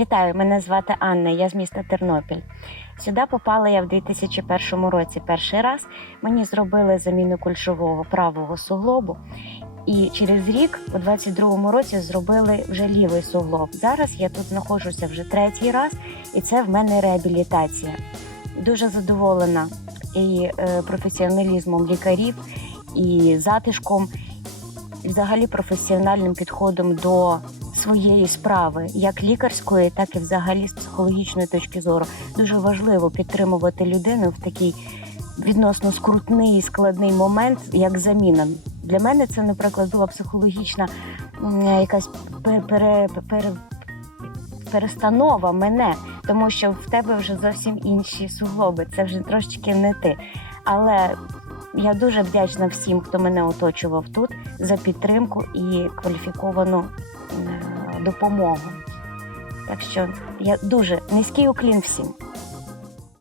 Вітаю, мене звати Анна, я з міста Тернопіль. Сюди попала я в 2001 році перший раз. Мені зробили заміну кульшового правого суглобу. І через рік, у 22-му році, зробили вже лівий суглоб. Зараз я тут знаходжуся вже третій раз, і це в мене реабілітація. Дуже задоволена і е, професіоналізмом лікарів, і затишком, і взагалі професіональним підходом до своєї справи, як лікарської, так і взагалі з психологічної точки зору. Дуже важливо підтримувати людину в такий відносно скрутний і складний момент, як заміна. Для мене це, наприклад, була психологічна якась пере, пере, пере, перестанова мене, тому що в тебе вже зовсім інші суглоби, це вже трошечки не ти. Але я дуже вдячна всім, хто мене оточував тут за підтримку і кваліфіковану е, допомогу. Так що я дуже низький уклін всім.